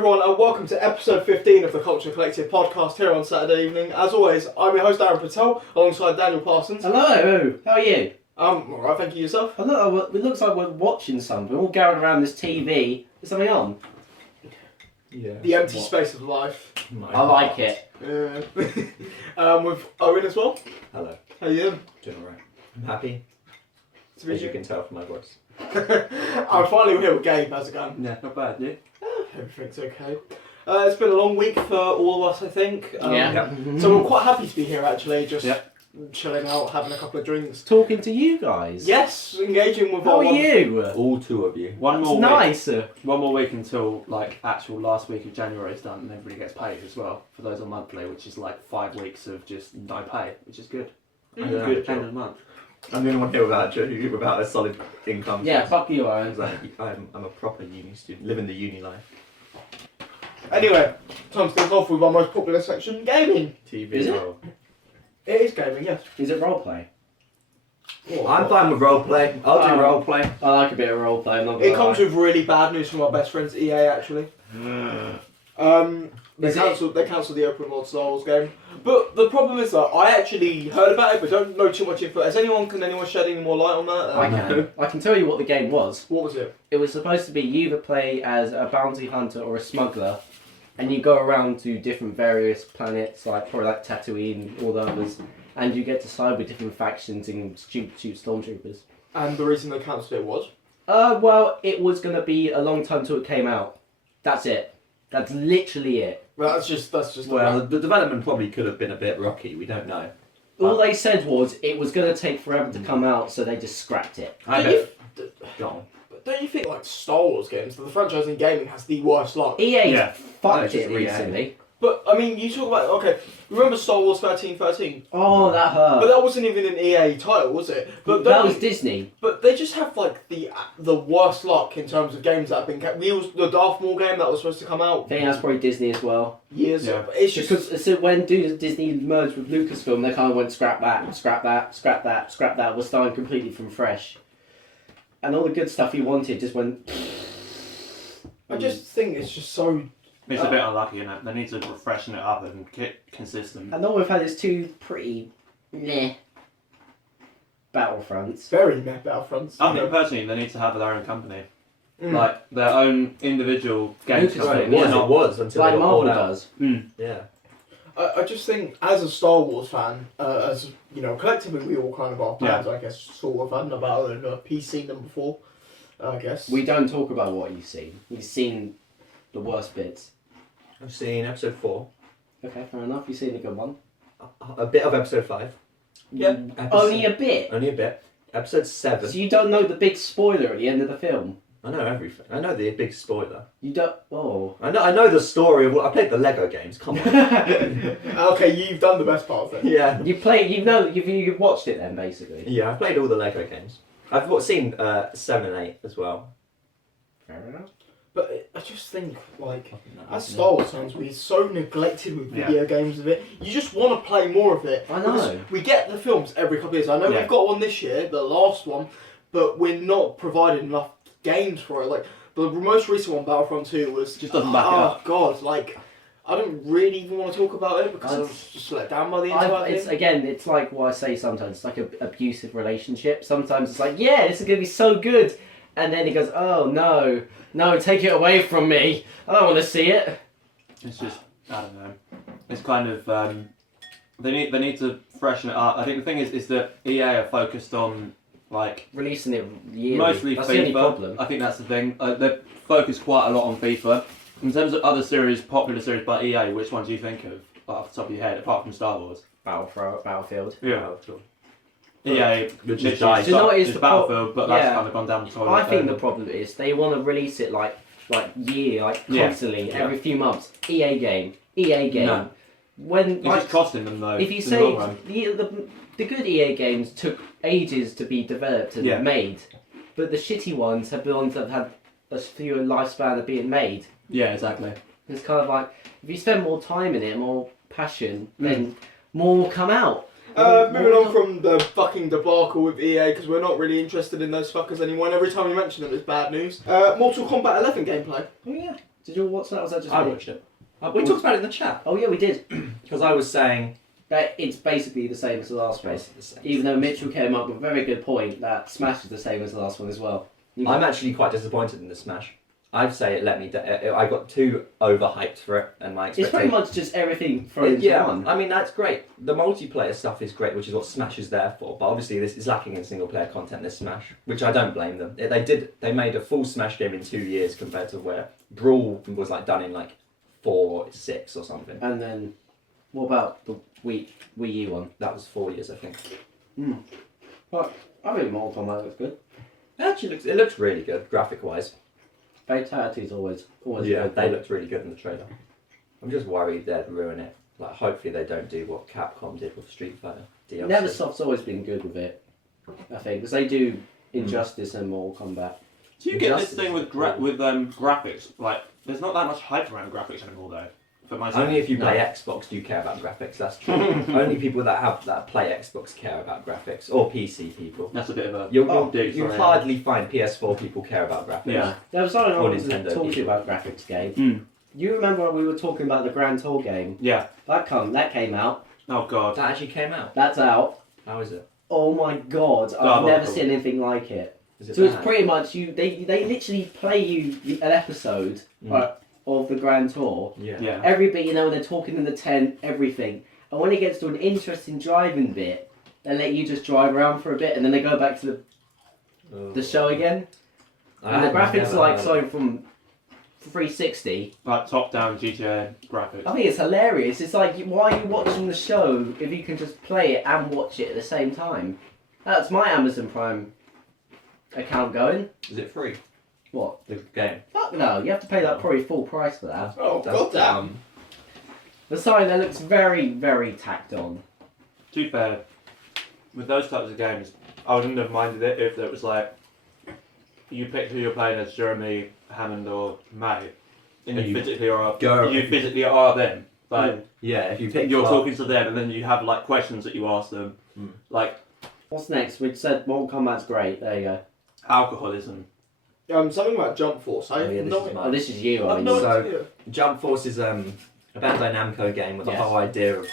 everyone, and welcome to episode 15 of the Culture Collective podcast here on Saturday evening. As always, I'm your host Darren Patel, alongside Daniel Parsons. Hello, how are you? Alright, thank you. Yourself? It looks like we're watching something. We're all gathered around this TV. Is something on? Yeah. The empty space of life. I like it. With Owen as well. Hello. How you doing? Doing alright. I'm happy, To meet as you can tell from my voice. I'm finally here with Gabe. How's it going? Yeah, not bad, yeah. Everything's okay. It's been a long week for all of us, I think. Yeah. So we're quite happy to be here actually, just Yep. chilling out, having a couple of drinks. Talking to you guys. Yes, engaging with How our are you? All two of you. One more It's week. nice. One more week until like actual last week of January is done, and everybody gets paid as well for those on monthly, which is like 5 weeks of just no pay, which is good. Good end of the month. I'm the only one here without a solid income. Yeah, fuck you, I Aaron. was like, I'm a proper uni student, living the uni life. Anyway, time to start off with our most popular section, gaming. TV. Is it? role. It is gaming, yes. Is it roleplay? I'm fine with roleplay. I'll do roleplay. I like a bit of roleplay. I'm not It gonna comes lie. with really bad news from our best friends at EA actually. They Is it? cancelled the open world Star Wars game. But the problem is that I actually heard about it but don't know too much info. Can anyone shed any more light on that? I can tell you what the game was. What was it? It was supposed to be you either play as a bounty hunter or a smuggler, and you go around to different various planets, like probably like Tatooine, all the others, and you get to side with different factions and shoot stormtroopers. And the reason they cancelled it was? Well, it was going to be a long time till it came out. That's it. That's literally it. Well, that's just Well, the development probably could have been a bit rocky. We don't know. All they said was it was going to take forever to come out, so they just scrapped it. Don't you think like Star Wars games, the franchise in gaming has the worst luck? EA Yeah. fucked just it EA. recently. But I mean, you talk about remember Star Wars 1313? Oh, that hurt. But that wasn't even an EA title, was it? But that was Disney. But they just have like the worst luck in terms of games that have been the Darth Maul game that was supposed to come out I think that's probably Disney as well. years Yeah. ago. It's just Because so when Disney merged with Lucasfilm, they kind of went scrap that, scrap that, scrap that, scrap that. We're starting completely from fresh. And all the good stuff he wanted just went... I just think it's just so. It's a bit unlucky, innit? They need to freshen it up and get consistent. And all we've had is two pretty meh Battlefronts. Very meh Battlefronts. I think personally they need to have their own company. Mm. Like their own individual games Lucasfilm, company. It yeah. was until Like they got Marvel bought out. does. Yeah. I just think as a Star Wars fan, as you know, collectively we all kind of are fans. I guess sort of. I don't know about it. I've seen them before. I guess. We don't talk about what you've seen. You've seen the worst bits. I've seen episode 4. Okay, fair enough. You've seen a good one. A bit of episode 5. Yeah. Only a bit. Only a bit. Episode 7. So you don't know the big spoiler at the end of the film. I know everything. I know the big spoiler. You don't. Oh. I know the story of what I played the Lego games. Come on. Okay, you've done the best part then. Yeah. You've watched it then, basically. Yeah, I've played all the Lego games. I've seen 7 and 8 as well. Fair enough. But I just think, like, as Star Wars fans, we're so neglected with Yeah. video games of it. You just want to play more of it. I know. Because we get the films every couple of years. I know Yeah. we've got one this year, the last one, but we're not providing enough games for it. Like, the most recent one, Battlefront 2, was Just doesn't back it oh up. god, like, I don't really even want to talk about it because I was just let down by the entire thing. It's like what I say sometimes. It's like an abusive relationship. Sometimes it's like, yeah, this is going to be so good. And then he goes, oh, no, take it away from me. I don't want to see it. It's just I don't know. It's kind of they need to freshen it up. I think the thing is that EA are focused on like Releasing it yearly. mostly That's FIFA. the only problem. I think that's the thing. They're focused quite a lot on FIFA. In terms of other popular series by EA, which ones do you think of off the top of your head, apart from Star Wars? Battlefield. Yeah. Cool. EA, Which literally is died. Do you know what is it's the Battlefield, but that's yeah. kind of gone down the toilet. I think the problem is they want to release it like constantly, Yeah. every few months. EA game. No. When it's like, just costing them though. if you in the say long run. the good EA games took ages to be developed and Yeah. made, but the shitty ones have been ones that have had a fewer lifespan of being made. Yeah, exactly. It's kind of like if you spend more time in it, more passion, then more will come out. Moving on from the fucking debacle with EA, because we're not really interested in those fuckers anymore, and every time we mention them it's bad news. Mortal Kombat 11 gameplay. Oh yeah. Did you watch that? Or was that just I me? watched it. We talked about it in the chat. Oh yeah, we did. Because I was saying... That it's basically the same as the last one. Basically the same. Even though Mitchell came up with a very good point that Smash is the same as the last one as well. I'm actually quite disappointed in the Smash. I'd say it let me... I got too overhyped for it, and my It's expectations... pretty much just everything thrown into one. I mean, that's great. The multiplayer stuff is great, which is what Smash is there for. But obviously, this is lacking in single-player content, this Smash, which I don't blame them. They made a full Smash game in 2 years compared to where Brawl was like done in like 4 or 6 or something. And then, what about the Wii U one? That was 4 years, I think. But I think Mortal Kombat looks good. It looks really good, graphic-wise. Fatality's always Yeah, good. they looked really good in the trailer. I'm just worried they'd ruin it. Like, hopefully they don't do what Capcom did with Street Fighter DLC. Neversoft's always been good with it, I think, because they do Injustice and Mortal Kombat. Do you get this Injustice thing with is cool. graphics? Like, there's not that much hype around graphics anymore, though. For myself. Only if you play Xbox do you care about graphics, that's true. Only people that play Xbox care about graphics, or PC people. That's a bit of a... You hardly find PS4 people care about graphics. Yeah. There was something I Or wanted to Nintendo talk to you people. about graphics game. You remember when we were talking about the Grand Tour game? Yeah. That came out. Oh, God. That actually came out. That's out. How is it? Oh my god, I've never seen anything like it. Is it So it's bad? pretty much they literally play you an episode of the Grand Tour. Yeah. Every bit, they're talking in the tent, everything. And when it gets to an interesting driving bit, they let you just drive around for a bit and then they go back to the show again. And the graphics are like so from 360. Like top-down GTA graphics. I think it's hilarious. It's like, why are you watching the show if you can just play it and watch it at the same time? That's my Amazon Prime account going. Is it free? What? The game? Fuck no, you have to pay that probably full price for that. Oh, goddamn. The sign that looks very, very tacked on. To be fair, with those types of games, I wouldn't have minded it if it was like, you pick who you're playing as, Jeremy, Hammond or May, and you physically are them. Like, Yeah, if you pick you're talking to them and then you have like questions that you ask them. Like, What's next? We said Mortal Kombat's great. There you go. alcoholism. Something about Jump Force. I Oh, yeah, have this no is Oh, this is you. I I've mean, no So- idea. Jump Force is a Bandai Namco game with the Yes. whole idea of...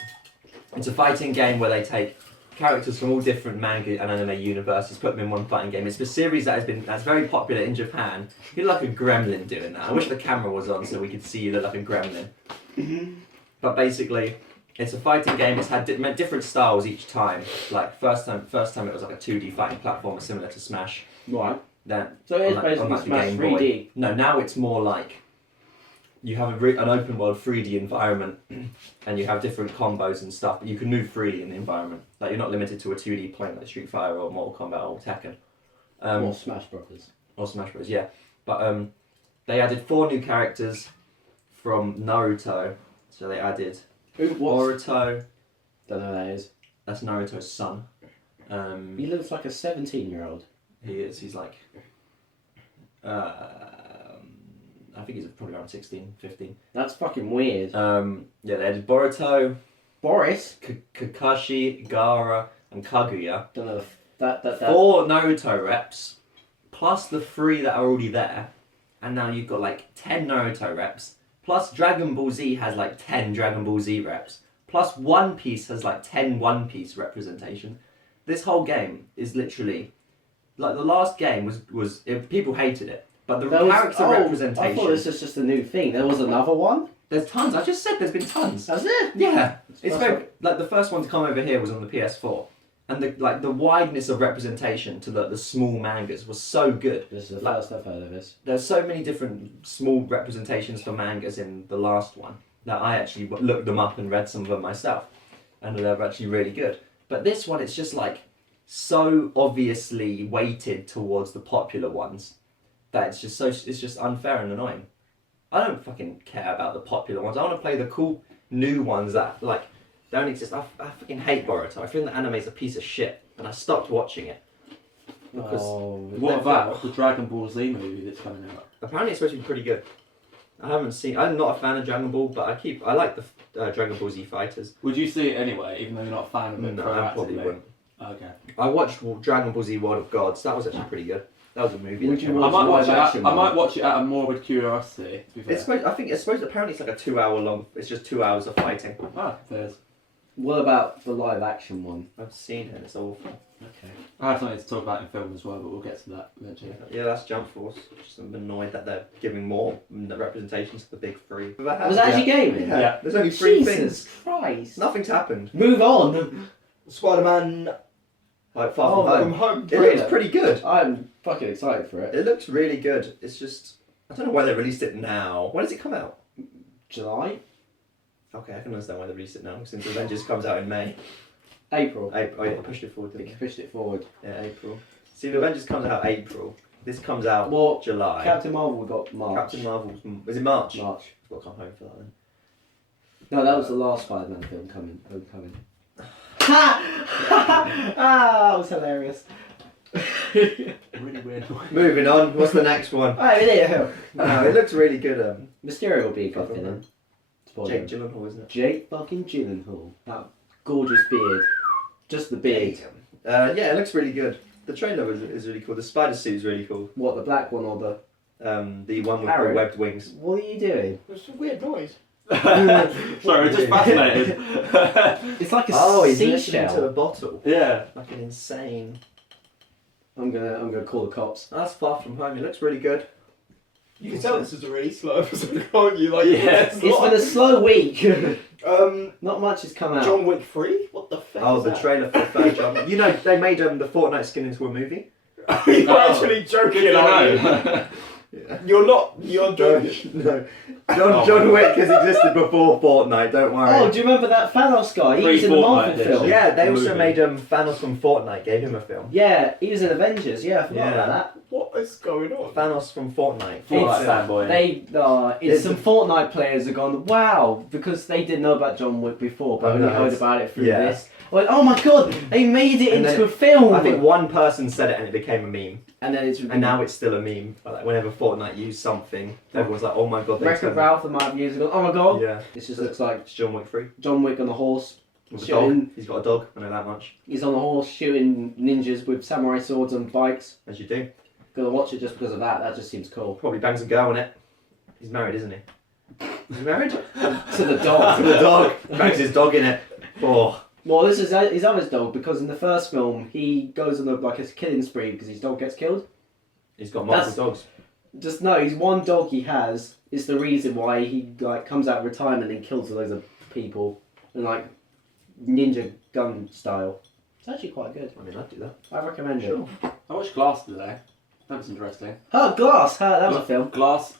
It's a fighting game where they take characters from all different manga and anime universes, put them in one fighting game. It's a series that's very popular in Japan. You look like a gremlin doing that. I wish the camera was on so we could see you look like a gremlin. But basically, it's a fighting game. It's had different styles each time. Like first time it was like a 2D fighting platformer similar to Smash. right. Then So it is on basically the Smash Game Boy. 3D. No, now it's more like you have an open world 3D environment and you have different combos and stuff, but you can move freely in the environment. Like you're not limited to a 2D plane like Street Fighter or Mortal Kombat or Tekken. Or Smash Brothers. Or Smash Bros. Yeah. But they added 4 new characters from Naruto. So they added Boruto. Don't know who that is. That's Naruto's son. He looks like a 17-year-old. He is. He's like... I think he's probably around 16, 15. That's fucking weird. Yeah, they added Boruto, Boris. Kakashi, Gaara, and Kaguya. Don't know. That. 4 Naruto reps, plus the 3 that are already there, and now you've got like 10 Naruto reps, plus Dragon Ball Z has like 10 Dragon Ball Z reps, plus One Piece has like 10 One Piece representation. This whole game is literally, like the last game was people hated it, but the character representation. I thought this was just a new thing. There was another one. There's tons. I just said there's been tons. Has it? Yeah, it's That's very right. like the first one to come over here was on the PS4, and the wideness of representation to the small mangas was so good. This is the Like- first I've heard of this. There's so many different small representations for mangas in the last one that I actually looked them up and read some of them myself, and they're actually really good. But this one, it's just like so obviously weighted towards the popular ones that it's just unfair and annoying. I don't fucking care about the popular ones. I want to play the cool new ones that like don't exist. I fucking hate Boruto. I feel the anime's a piece of shit, and I stopped watching it. Because What about the Dragon Ball Z movie that's coming out? apparently it's supposed to be pretty good. I'm not a fan of Dragon Ball, but I like the Dragon Ball Z fighters. Would you see it anyway, even though you're not a fan of it? No, I probably wouldn't. Okay. I watched Dragon Ball Z World of Gods. That was actually pretty good. That was a movie. Would you I watch might watch it. live action I might one? watch it out of morbid curiosity. To be fair. It's supposed, I think it's supposed. Apparently, it's like a 2 hour long. It's just 2 hours of fighting. Ah, there's. What about the live action one? I've seen it. It's awful. Okay. I have something to talk about in film as well, but we'll get to that eventually. Yeah, that's Jump Force. Just I'm annoyed that they're giving more representation to the big three. Was that actually gaming? Yeah. There's only three Jesus things. Christ. Nothing's happened. Move on. Spider-Man Like Far From From Home. Home. It looks pretty good. I'm fucking excited for it. It looks really good. It's just I don't know why they released it now. When does it come out? July? Okay, I can understand why they released it now since Avengers comes out in May. April. Oh yeah, they pushed it forward. They Didn't pushed it forward. they? Yeah, April. See, the Avengers comes out April. This comes out Well, July. Captain Marvel got March. Captain Marvel's is it March? March. I've got to come home for that then. No, that was the last Spider-Man film coming. Homecoming. Ah, that was hilarious. Really weird noise. Moving on. What's the next one? Oh, it is. No, it looks really good. Mysterio will be a good villain. Spoiler. Jake Gyllenhaal, isn't it? Jake fucking Gyllenhaal. That gorgeous beard. Just the beard. Yeah, it looks really good. The trailer is really cool. The spider suit is really cool. What, the black one or the... The one with Arrow. the webbed wings. What are you doing? It's a weird noise. Sorry, we're just fascinated. It's like a He's listening to the seashell. bottle. Yeah. Like an insane. I'm gonna call the cops. That's Far From Home. It looks really good. You can tell this is a really slow episode, can't you? Like, Yeah. it's It's been a slow week. Um, Not much has come out. John Wick 3? What the fuck Oh, is the that? trailer for the third John. You know, they made the Fortnite skin into a movie. You're Oh. actually joking, Good to aren't know. Yeah. you? You're joking. No. John Wick has existed before Fortnite, don't worry. Oh, do you remember that Thanos guy? He was in the Pre-Fortnite Marvel edition. film. yeah, they also Movie. made Thanos from Fortnite, gave him a film. Yeah, he was in Avengers. Yeah, I forgot Yeah. about that. What is going on? Thanos from Fortnite. Fortnite It's- fanboy. There's Some Fortnite players have gone, wow, because they didn't know about John Wick before, but Oh, only no, heard it's- about it through yeah. this. Like, oh my god, they made it And into then a film! I think one person said it and it became a meme. and then it's And now it's still a meme. Like whenever Fortnite used something, everyone's like, oh my god, they Wreck-It turned- Ralph and my views have gone, oh my god, Yeah. this just looks like It's John Wick 3. John Wick on a horse. With a Shooting. dog. He's got a dog, I know that much. He's on a horse shooting ninjas with samurai swords and bikes. As you do. Gonna watch it just because of that, that just seems cool. Probably bangs a girl in it. He's married, isn't he? He's married? To the dog. The dog. Bangs his dog in it. Oh. Well, this is his other dog because in the first film he goes on a killing spree because his dog gets killed. He's got multiple That's- dogs. Just no, he's one dog he has is the reason why he comes out of retirement and kills loads of people and ninja gun style. It's actually quite good. I mean, I'd do that. I recommend it. Sure. I watched Glass today. That was interesting. Oh, Glass! That was a film. Glass,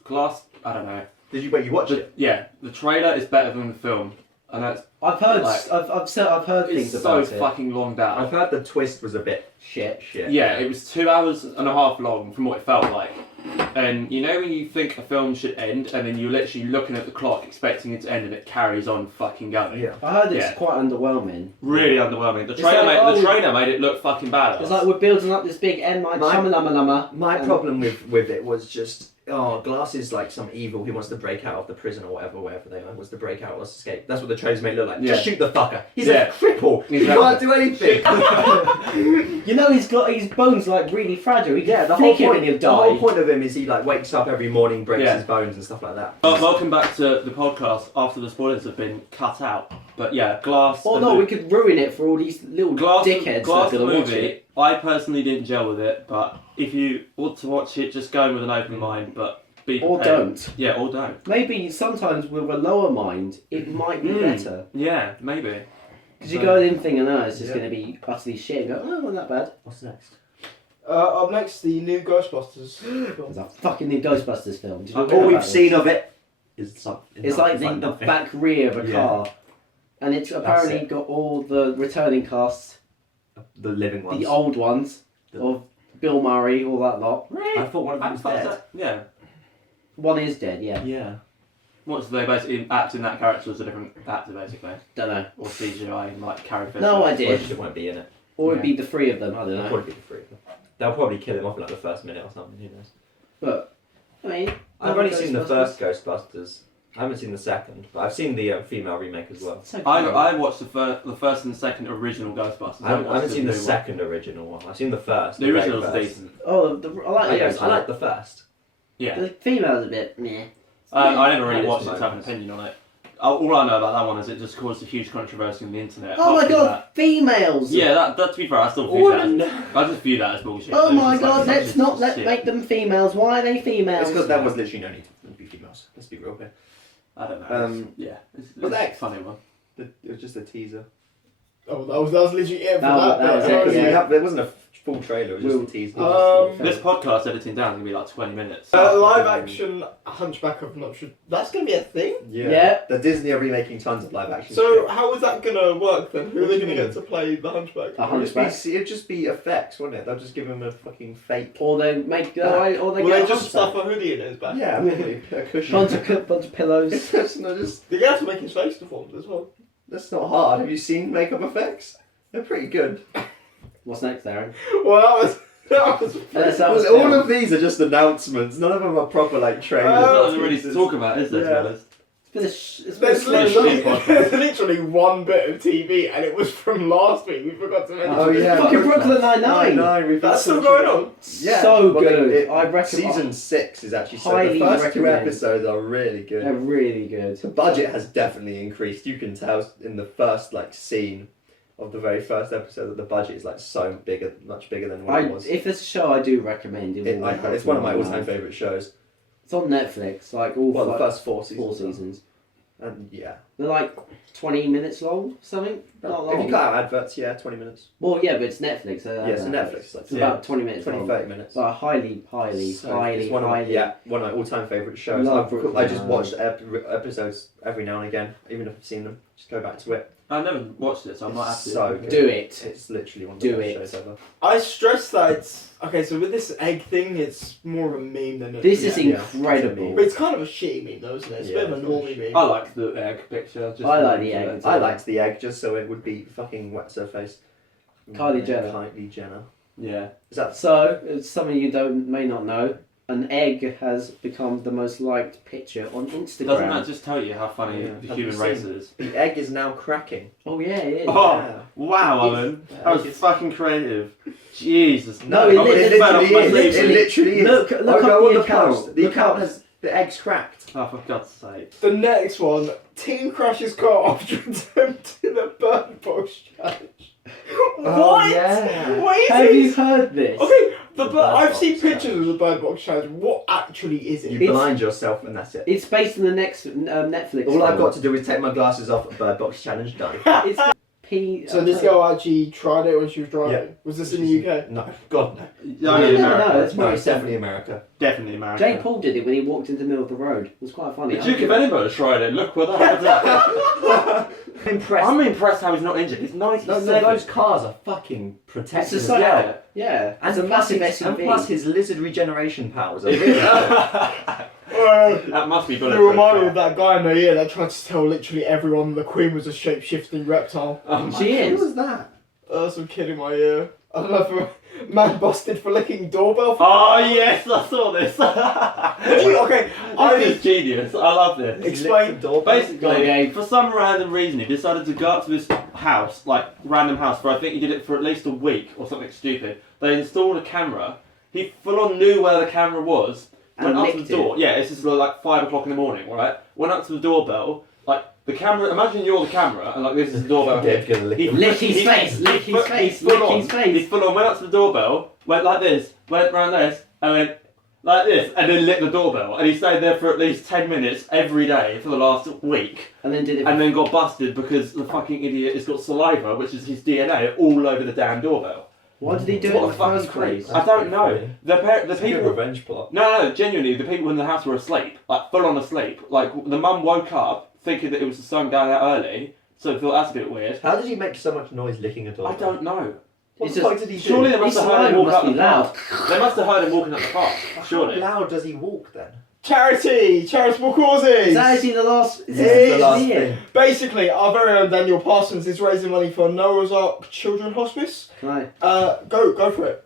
I don't know. You watched it? Yeah, the trailer is better than the film. And that's I've heard. Like, I've heard things it's so about it. fucking long I've down. heard the twist was a bit Shit. shit. Yeah, it was 2 hours and a half long from what it felt like. And you know when you think a film should end and then you're literally looking at the clock expecting it to end and it carries on fucking going. Yeah. I heard it's Yeah. quite underwhelming. Really underwhelming. The It's trailer, like, the oh- trailer made it look fucking badass. It's like we're building up this big M Night My- Shyamalan. My problem with it was just, Glass is like some evil who wants to break out of the prison or wherever they are, wants to break out, wants to escape. That's what the trailers made it look like. Yeah. Just shoot the fucker. He's Yeah. a cripple. He Exactly. can't do anything. You know he's got his bones really fragile. He Yeah, can the whole flick it point. when you The whole die. point of him is he wakes up every morning, breaks Yeah. his bones and stuff like that. Welcome back to the podcast after the spoilers have been cut out. But yeah, Glass. Oh the no, mo- we could ruin it for all these little Glass, dickheads Glass that are the gonna watch movie. it. I personally didn't gel with it, but if you want to watch it, just go in with an open mind. But be Or prepared. don't. Yeah, or don't. Maybe sometimes with a lower mind, it might be better. Yeah, maybe. Because you So- go in thinking, oh, it's just Yeah. going to be utterly shit. And go, oh, not that bad. What's next? Up next, the new Ghostbusters. There's a fucking new Ghostbusters film. Did you Okay. know All about we've this? seen of it is something. It's like the nothing. back rear of a Yeah. car. And it's apparently it. got all the returning casts, The living ones. the old ones, The- of Bill Murray, all that lot. I thought one of them was dead. Yeah. One is dead, yeah. Yeah. What's they basically acting that character as a different actor, basically, Don't know. or CGI like Carrie Fisher. No Or idea. it won't be in it. Or it'd be the three of them, I don't It'll know. probably be the three of them. They'll probably kill him off in like the first minute or something. Who knows? But, I mean, I've only seen the Ghostbusters. first Ghostbusters. I haven't seen the second, but I've seen the female remake as well. So I watched the first and second original Ghostbusters. I haven't seen the new one. second original one. I've seen the first. The original's very first. decent. Oh, I like the Yes, original. I like the first. Yeah. The female's a bit meh. I never That really is watched it to have an nice. opinion on it. All I know about that one is it just caused a huge controversy on the internet. Oh my Apart from god, females! that- Yeah, that to be fair, I still view Woman. that. I just view that as bullshit. Oh It's my just like god, such let's a not shit. make them females. Why are they females? It's because there was literally no need to be females. Let's be real here. I don't know. It's but that- a funny one. It was just a teaser. Oh, that was literally it for That that. was bit. it, Because yeah. there wasn't a full trailer. It was just a teaser. This podcast editing down is gonna be like 20 minutes. Live action Hunchback, I'm not sure. That's going to be a thing? Yeah. The Disney are remaking tons of live action. So, shit. how is that going to work then? Who are What they do you going to mean? get to play the Hunchback? A Hunchback. It'd just be effects, wouldn't it? They'll just give him a fucking fake. Or they make, Ah. or they Will get they just a hunchback. stuff a hoodie in his back? Yeah, probably a cushion. bunch of pillows. It's not just. They have to make his face deformed as well. That's not hard. Have you seen makeup effects? They're pretty good. What's next, Aaron? Well, that was That sounds All fair. of these are just announcements. None of them are proper like trailers. There's Oh, nothing really to talk about, is there? Yeah. To be honest? It's been a There's slow literally, night. there's literally one bit of TV, and it was from last week. We forgot to mention. Oh it. yeah, Fucking Brooklyn Nine-Nine. That's still going on. Yeah, So but good. I recommend. Season 6 is actually so. Highly The first recommend. 2 episodes are really good. They're really good. The budget has definitely increased. You can tell in the first scene of the very first episode that the budget is so bigger, much bigger than what it was. If there's a show I do recommend, It's one of my all-time favourite shows. It's on Netflix, all Well, the first 4 four seasons. seasons. And yeah. They're 20 minutes long, something. Not long. If you cut out adverts, 20 minutes. Well, yeah, but it's Netflix. So Yeah, so Netflix. It's about 20 minutes 20, long. 30 minutes. But highly, So, it's highly. one of my all-time favourite shows. Love Brooklyn I just Nine-Nine. watch episodes every now and again, even if I've seen them. Just go back to it. I never watched it, so I might have to. So good. Do it. It's literally one of Do the best it. shows ever. I stress that it's okay. So with this egg thing, it's more of a meme than it. This is Yeah, incredible. But it's kind of a shitty meme, though, isn't it? It's a bit of a Yeah, normie meme. I like the egg picture. Just I like for the egg. it. I liked the egg just so it would be fucking what's her face. Kylie Jenner. Kylie Jenner. Yeah. Is that So, it's something you may not know. An egg has become the most liked picture on Instagram. Doesn't that just tell you how funny Yeah. the Have human you race seen- is? the egg is now cracking? Oh yeah, it is. Oh, Yeah. wow, It's- Alan. That was it's- fucking creative. Jesus. No, it I'm literally- getting fed off my is. sleeve. It literally is. Look Oh, up go the on the account. post. The Look account up- has the egg's cracked. Oh, for God's sake. The next one, teen crashes car after attempting a bird box challenge. What? yeah. What is Have this? you heard this? Okay, The bird I've box seen pictures challenge. of the bird box challenge. What actually is it? You It's- blind yourself and that's it. It's based on the next Netflix. All I've film. got to do is take my glasses off. Bird box challenge done. It's So this girl actually tried it when she was driving. Yeah. Was this in the UK? No, God no. Yeah, I mean, no, America. no, that's No, it's definitely America. Definitely America. Jake Paul did it when he walked into the middle of the road. It was quite funny. The Duke of Edinburgh tried it. Look what that. I'm impressed. I'm impressed how he's not injured. He's 97. No, those cars are fucking protected. It's a as site. well. Yeah, And it's a plus massive his, and SUV. plus his lizard regeneration powers are really good. That must be You bulletproof. remind me of that guy in the year that tried to tell literally everyone the Queen was a shape-shifting reptile. She is. Who was that? Some kid in my ear. I don't know if a man busted for licking doorbell. Oh yes, I saw this. Okay, This is genius. I love this. Explain. Basically, Okay. for some random reason, he decided to go up to this house, random house, for I think he did it for at least a week or something stupid. They installed a camera. He full on knew where the camera was. And Went up to licked the door. Yeah, it's just 5 o'clock in the morning, right? Went up to the doorbell. The camera. Imagine you're the camera, and this is the doorbell. Gabe's gonna lick He- him. Lick his face, lick his face, lick his He face. full on went up to the doorbell, went like this, went round this, and went like this, and then lit the doorbell. And he stayed there for at least 10 minutes every day for the last week, And then did it. and then got busted because the fucking idiot has got saliva, which is his DNA, all over the damn doorbell. Why did he do What it a in the fucking first place? I don't know. Funny. The It's a good people. revenge plot. No, genuinely, the people in the house were asleep, full on asleep. The mum woke up thinking that it was the sun going out early, so I thought that's a bit weird. How did he make so much noise licking a door? I don't know. What It's the just- fuck did he do? Surely they must His have heard him saliva walk must up be the loud. path. They must have heard him walking up the path. How Surely. loud does he walk then? Charitable causes. Is that actually the last? Is This this is the the last last year? thing. Basically, our very own Daniel Parsons is raising money for Noah's Ark Children Hospice. Right. Go for it.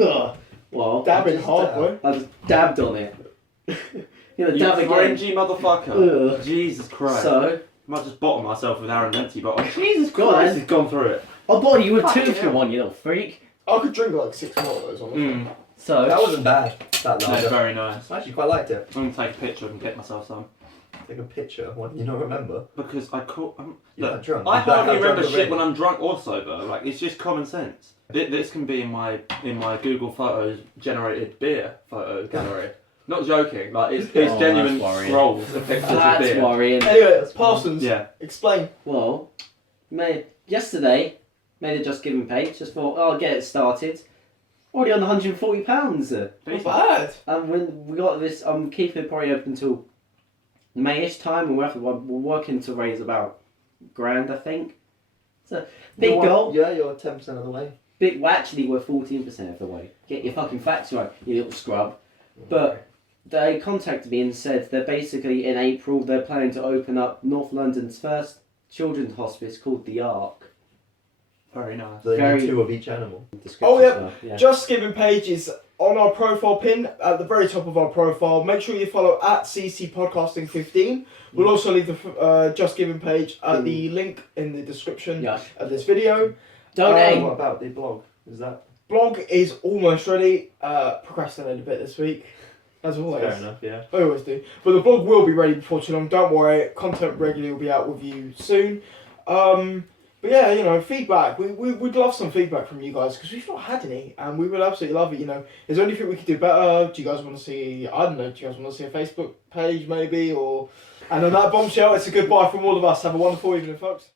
Ugh. Well, Dabbing just, hard, boy. I just dabbed on it. Gonna You dab again. cringy motherfucker. Ugh. Jesus Christ. So, I might just bottle myself with Aaron Venti, but Jesus Christ, Christ. he's gone through it. I'll bottle you with two Fucking if you hell. want, you little freak. I could drink like 6 more of those, honestly. Mm. So, That wasn't bad. That That's lager. very nice. I actually quite liked it. I'm gonna take a picture and get myself some. Take a picture. What, you don't remember? Because I caught. You're not drunk. I You black hardly out remember drunk shit already. when I'm drunk or sober. Like, it's just common sense. This can be in my Google Photos generated beer photo gallery. Not joking. Like, it's Oh, genuine that's worrying. scrolls of pictures of that's beer. worrying. Anyway, Parsons, Yeah. explain. Well, yesterday, made a Just Giving page, just thought, oh, I'll get it started. Already on £140. Not bad. And when we got this, I'm keeping it probably open until Mayish time, and we're working to raise about £1,000, I think. It's a big goal. Yeah, you're 10% of the way. Well, actually, we're 14% of the way. Get your fucking facts right, you little scrub. But they contacted me and said they're basically in April, they're planning to open up North London's first children's hospice called The Ark. Very nice. So they Very- need 2 of each animal. Oh, yeah. Stuff, yeah. Just Giving page is on our profile pin at the very top of our profile. Make sure you follow at CC Podcasting 15. We'll also leave the Just Giving page at the link in the description Yeah. of this video. Donate. What about the blog? Is that Blog is almost ready. Procrastinated a bit this week, as always. fair enough? Yeah. I always do. But the blog will be ready before too long. Don't worry. Content regularly will be out with you soon. But yeah, you know, feedback. We'd love some feedback from you guys because we've not had any, and we would absolutely love it. You know, is there anything we could do better? Do you guys want to see? I don't know. Do you guys want to see a Facebook page maybe? Or and on that bombshell, it's a goodbye from all of us. Have a wonderful evening, folks.